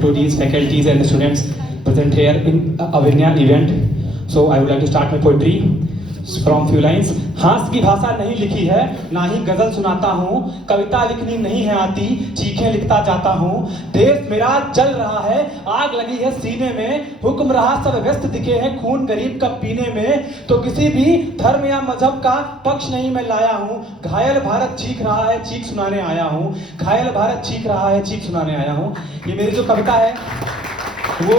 HODs, faculties and the students present here in Avinya event. So I would like to start my poetry from few lines. हास की भाषा नहीं लिखी है, ना ही गजल सुनाता हूँ, कविता लिखनी नहीं है आती, चीखें लिखता जाता हूँ। देश मेरा जल रहा है, आग लगी है सीने में, हुक्म रहा सब व्यस्त दिखे हैं खून गरीब का पीने में। तो किसी भी धर्म या मजहब का पक्ष नहीं मैं लाया हूँ, घायल भारत चीख रहा है, चीख सुनाने आया हूँ, घायल भारत चीख रहा है, चीख सुनाने आया हूँ। ये मेरी जो कविता है वो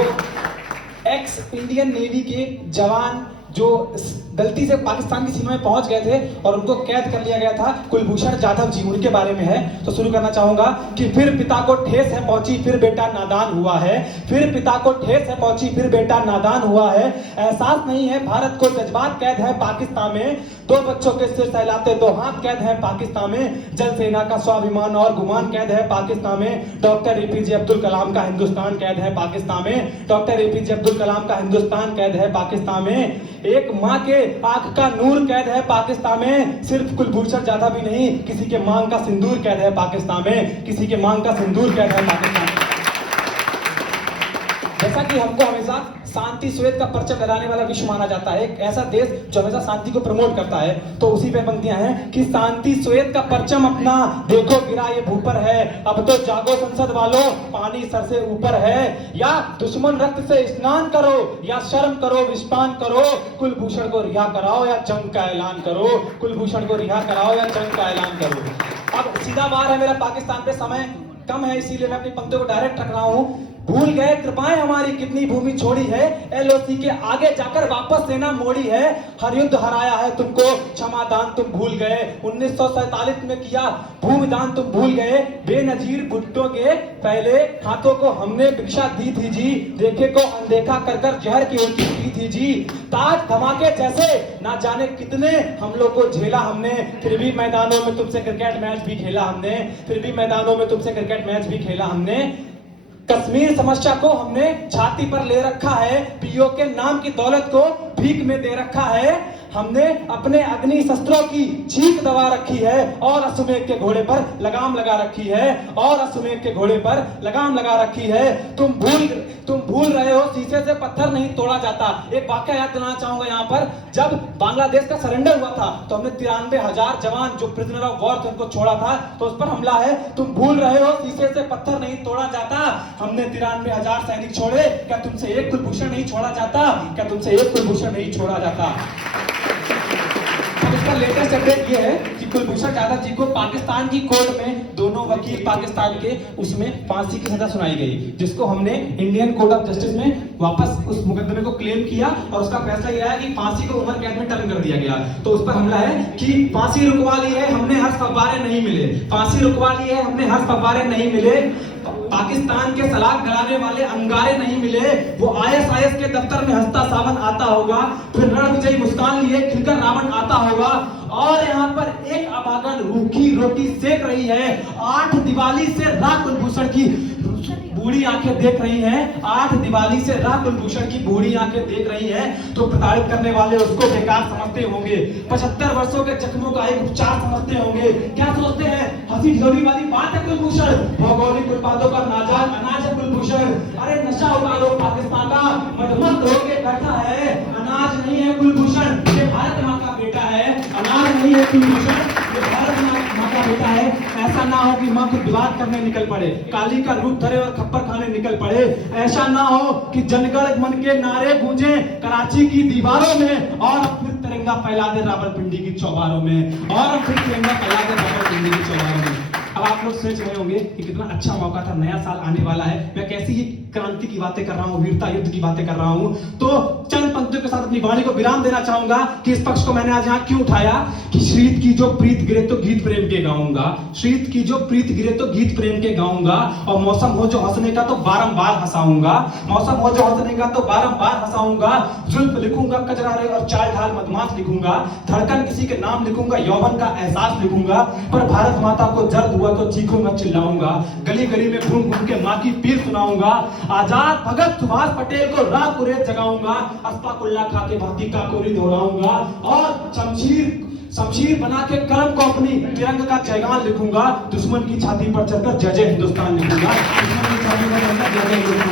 एक्स इंडियन नेवी के जवान जो गलती से पाकिस्तान की सीमा में पहुंच गए थे और उनको कैद कर लिया गया था, कुलभूषण जाधव जी, उनके बारे में है। तो शुरू करना चाहूंगा कि फिर पिता को ठेस है पहुंची, फिर बेटा नादान हुआ है, फिर पिता को ठेस है पहुंची, फिर बेटा नादान हुआ है। एहसास नहीं है भारत को, जज्बात कैद है पाकिस्तान में, दो बच्चों के सिर सहलाते दो हाथ कैद है पाकिस्तान में, जल सेना का स्वाभिमान और गुमान कैद है पाकिस्तान में, डॉक्टर APJ अब्दुल कलाम का हिंदुस्तान कैद है पाकिस्तान में, डॉक्टर APJ अब्दुल कलाम का हिंदुस्तान कैद है पाकिस्तान में, एक माँ के आंख का नूर कैद है पाकिस्तान में, सिर्फ कुलभूषण जाधव भी नहीं, किसी के मांग का सिंदूर कैद है पाकिस्तान में, किसी के मांग का सिंदूर कैद है पाकिस्तान में। जैसा कि हमको हमेशा शांति श्वेत का परचम लहराने वाला विश्व माना जाता है, एक ऐसा देश जो हमेशा शांति को प्रमोट करता है, तो उसी पे पंक्तियां हैं कि शांति श्वेत का परचम अपना देखो गिरा ये भूपर है, अब तो जागो संसद वालों पानी सर से ऊपर है, या दुश्मन रक्त से स्नान करो या शर्म करो विस्तान करो, कुलभूषण को रिहा कराओ या जंग का ऐलान करो, कुलभूषण को रिहा कराओ या जंग का ऐलान करो। अब सीधा वार है मेरा पाकिस्तान पे, समय कम है इसीलिए मैं अपनी पंक्तियों को डायरेक्ट रख रहा हूं। भूल गए कृपाएं हमारी कितनी भूमि छोड़ी है, LOC के आगे जाकर वापस सेना मोड़ी है, हर युद्ध हराया है तुमको क्षमादान तुम भूल गए, 1947 में किया भूमिदान तुम भूल गए, बेनजीर भुट्टो के पहले हाथों को हमने भिक्षा दी थी जी, देखे को अनदेखा कर कर जहर की उल्टी की थी जी, ताज धमाके जैसे ना जाने कितने हम लोग को झेला हमने, फिर भी मैदानों में तुमसे क्रिकेट मैच भी खेला हमने, फिर भी मैदानों में तुमसे क्रिकेट मैच भी खेला हमने। कश्मीर समस्या को हमने छाती पर ले रखा है, PO के नाम की दौलत को भीख में दे रखा है, हमने अपने अग्नि शस्त्रों की चीख दबा रखी है और अश्वमेध के घोड़े पर लगाम लगा रखी है, और अश्वमेध के घोड़े पर लगाम लगा रखी है। तुम भूल रहे हो शीशे से पत्थर नहीं तोड़ा जाता। एक वाकया याद दिलाना चाहूंगा यहाँ पर, जब बांग्लादेश का सरेंडर हुआ था तो हमने 93,000 जवान जो प्रिजनर ऑफ वॉर थे उनको छोड़ा था, तो उस पर हमला है। तुम भूल रहे हो शीशे से पत्थर नहीं तोड़ा जाता, हमने 93,000 सैनिक छोड़े, क्या तुमसे एक कुलभूषण नहीं छोड़ा जाता, क्या तुमसे एक कुलभूषण नहीं छोड़ा जाता। इसका लेटेस्ट अपडेट ये है कि कुलभूषण जाधव जी को पाकिस्तान की कोर्ट में दोनों वकील पाकिस्तान के उसमें फांसी की सजा सुनाई गई, जिसको हमने इंडियन कोर्ट ऑफ जस्टिस में वापस उस मुकदमे को क्लेम किया और उसका फैसला यह है कि फांसी को उम्र कैद में टर्न कर दिया गया। तो उस पर हमला है कि फांसी रुकवा ली है हमने, हर फव्वारे नहीं मिले, फांसी रुकवा ली है हमने, हर फव्वारे नहीं मिले, पाकिस्तान के सलाख गड़ाने वाले अंगारे नहीं मिले, वो ISIS के दफ्तर में हंसता सावन आता होगा, फिर रण विजयी मुस्कान लिए खिलकर रावण आता होगा, और यहाँ पर एक अभागन रूखी रोटी सेक रही है, 8 दिवाली से रात कुलभूषण की बूढ़ी आंखें देख रही हैं, 8 दिवाली से रात कुलभूषण की बूढ़ी आंखें देख रही हैं, तो प्रताड़ित करने वाले उसको बेकार समझते होंगे, 75 वर्षों के जख्मों का एक उपचार समझते होंगे। क्या सोचते हैं, हंसी ठिठोली वाली बात है कुलभूषण, भौगोलिक उत्पादों का नाजायज अनाज है कुलभूषण, अरे नशा उतारो पाकिस्तान का, मदमस्त होके बैठा है, अनाज नहीं है कुलभूषण, ये भारत माँ का बेटा है, अनाज नहीं है कुलभूषण, ये भारत माँ का बेटा है। ऐसा ना हो कि माँ को विवाद करने निकल पड़े, काली का रूप धरे और खप्पर खाने निकल पड़े, ऐसा ना हो कि जनगण मन के नारे गूंजे कराची की दीवारों में, और फिर तिरंगा फैला दे रावलपिंडी की चौबारों में, और फिर तिरंगा फैला दे रावलपिंडी की चौबारों में। अब आप लोग सोच रहे होंगे कि कितना अच्छा मौका था, नया साल आने वाला है, मैं कैसी ही क्रांति की बातें कर रहा हूँ, वीरता युद्ध की बातें कर रहा हूँ। तो चंद पंक्तियों के साथ अपनी वाणी को विराम देना चाहूंगा कि इस पक्ष को मैंने आज यहाँ क्यों उठाया कि शीत की जो प्रीत गिरे तो गीत प्रेम के गाऊंगा, शीत की जो प्रीत गिरे तो गीत प्रेम के गाऊंगा, और मौसम हो जो हंसने का तो बारंबार हंसाऊंगा, मौसम हो जो हंसने का तो बारंबार हंसाऊंगा, जुल्फ लिखूंगा कजरारे और चाल ढाल मधमास लिखूंगा, धड़कन किसी के नाम लिखूंगा, यौवन का एहसास लिखूंगा, पर भारत माता को दर्द हुआ तो चीखूंगा चिल्लाऊंगा, गली गली में घूम घूम के माँ की पीर सुनाऊंगा, आजाद भगत सुभाष पटेल को रात कुरेद जगाऊंगा, अस्फाकुल्ला खा के भाती का कोरी दोहराऊंगा, और शमशीर बना के कलम को अपनी तिरंगे का जयगान लिखूंगा, दुश्मन की छाती पर चढ़कर जय जय हिंदुस्तान लिखूंगा, दुश्मन की छाती पर चढ़कर जय जय हिंदुस्तान।